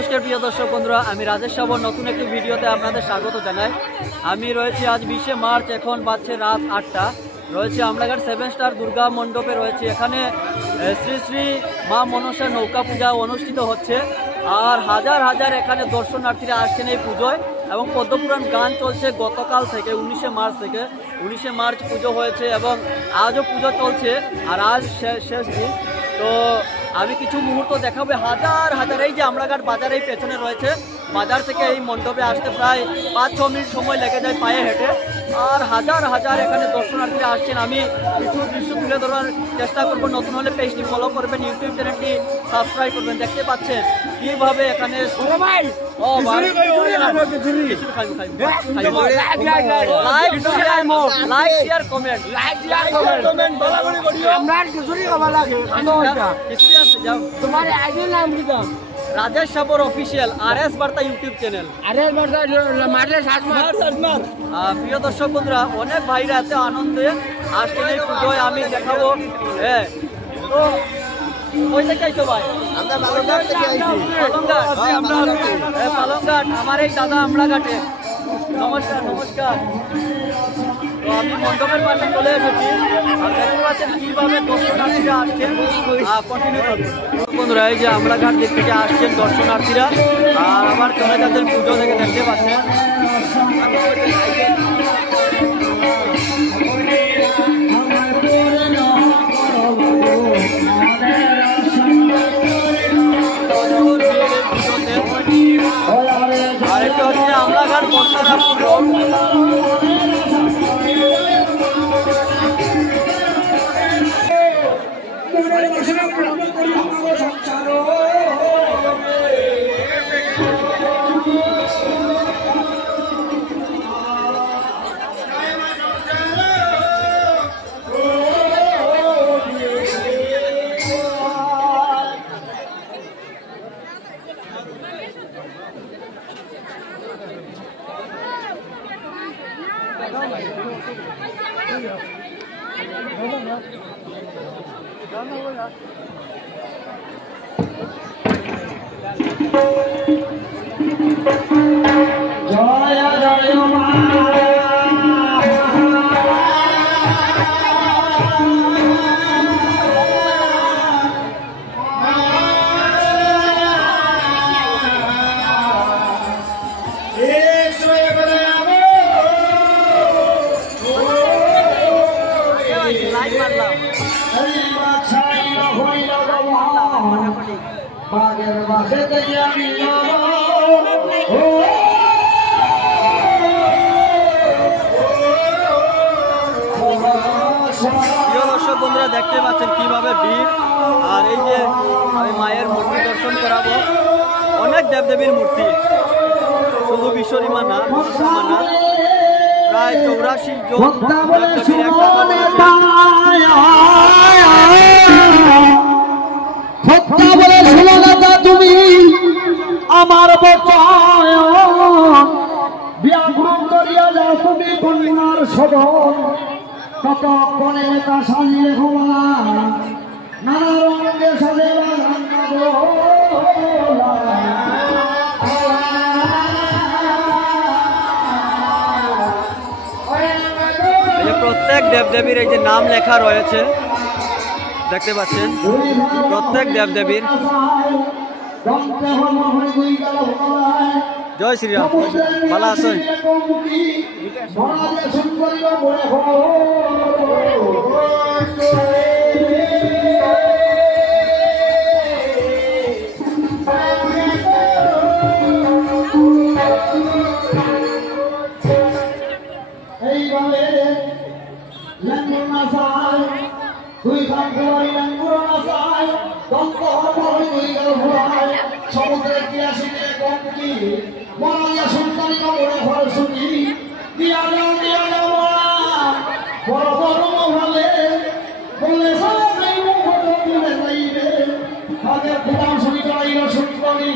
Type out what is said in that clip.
নমস্কার প্রিয় দর্শক বন্ধুরা, আমি রাজেশ সাবর নতুন একটি ভিডিওতে আপনাদের স্বাগত জানাই। আমি রয়েছি আজ 20শে মার্চ, এখন বাজছে রাত 8টা। রয়েছে আমলাঘাট 7 স্টার দুর্গা মণ্ডপে রয়েছে। এখানে শ্রী শ্রী মা মনসা নৌকা পূজা অনুষ্ঠিত হচ্ছে, আর হাজার হাজার এখানে দর্শনার্থীরা আসছেন এই পুজোয়। এবং পদ্মপুরাণ গান চলছে গতকাল থেকে, 19শে মার্চ থেকে। 19শে মার্চ পুজো হয়েছে এবং আজও পুজো চলছে, আর আজ শেষ দিন। তো আমি কিছু মুহূর্ত দেখাবো। হাজার হাজার, এই যে আমলাঘাট বাজার এই পেছনে রয়েছে, বাজার থেকে এই মণ্ডপে আসতে প্রায় 5-6 মিনিট সময় লেগে যায় পায়ে হেঁটে। আর হাজার হাজার এখানে দর্শনার্থীরা আসছেন। আমি কিছু দৃশ্য তুলে ধরার চেষ্টা করবো। নতুন হলে পেজটি ফলো করবেন, ইউটিউব চ্যানেলটি সাবস্ক্রাইব করবেন। দেখতে পাচ্ছেন কিভাবে এখানে রাজেশ সাবর অফিসিয়াল RS বার্তা ইউটিউব চ্যানেল। প্রিয় দর্শক বন্ধুরা, অনেক ভাইরা এত আনন্দে আসছেন এই পুজোয়। আমি দেখাবো। হ্যাঁ, তো কই থেকে আইছো ভাই? আমরা পালংঘাট থেকে আইছি। পালংঘাট। আমার এই দাদা আমলাঘাটে। নমস্কার নমস্কার। তো আমি মণ্ডপের পাশে চলে এসেছি, আর দেখতে পাচ্ছেন কিভাবে দর্শনার্থীরা আসছেন। কন্টিনিউ করবো বন্ধুরা। এই যে আমলাঘাট দিক থেকে আসছেন দর্শনার্থীরা, আর আবার চলে যাচ্ছেন পুজো থেকে। দেখতে পাচ্ছেন আর এটা হচ্ছে আমলাঘাট বস্তারাপুর রোড। দর্শক বন্ধুরা, দেখতে পাচ্ছেন কিভাবে ভিড়। আর এই যে আমি মায়ের মূর্তি দর্শন করাবো। অনেক দেবদেবীর মূর্তি, শুধু বিশ্বরী মা না, মনসা মা না, প্রায় 84 জন দেবদেবীর এক কথা তুমি আমার বচন ব্যাকুল করিয়া যাও তুমি কন্যার সদন। ততক্ষণে তা সাজিয়ে ঘোলা নানা রঙে সাজে প্রত্যেক দেবদেবীর এই যে নাম লেখা রয়েছে, দেখতে পাচ্ছেন প্রত্যেক দেবদেবীর। জয় শ্রীরাম। ভালো আছেন? সমুদ্রের কিয়াসিতে কমকি মরাইয়া সুলতানি কবরে ঘর শুনি দিয়া যাও বড় বড় মহলে বলে সবাই মুখ তুলে যাইবে আগের খুদাম শুনি যাইল সুলতানি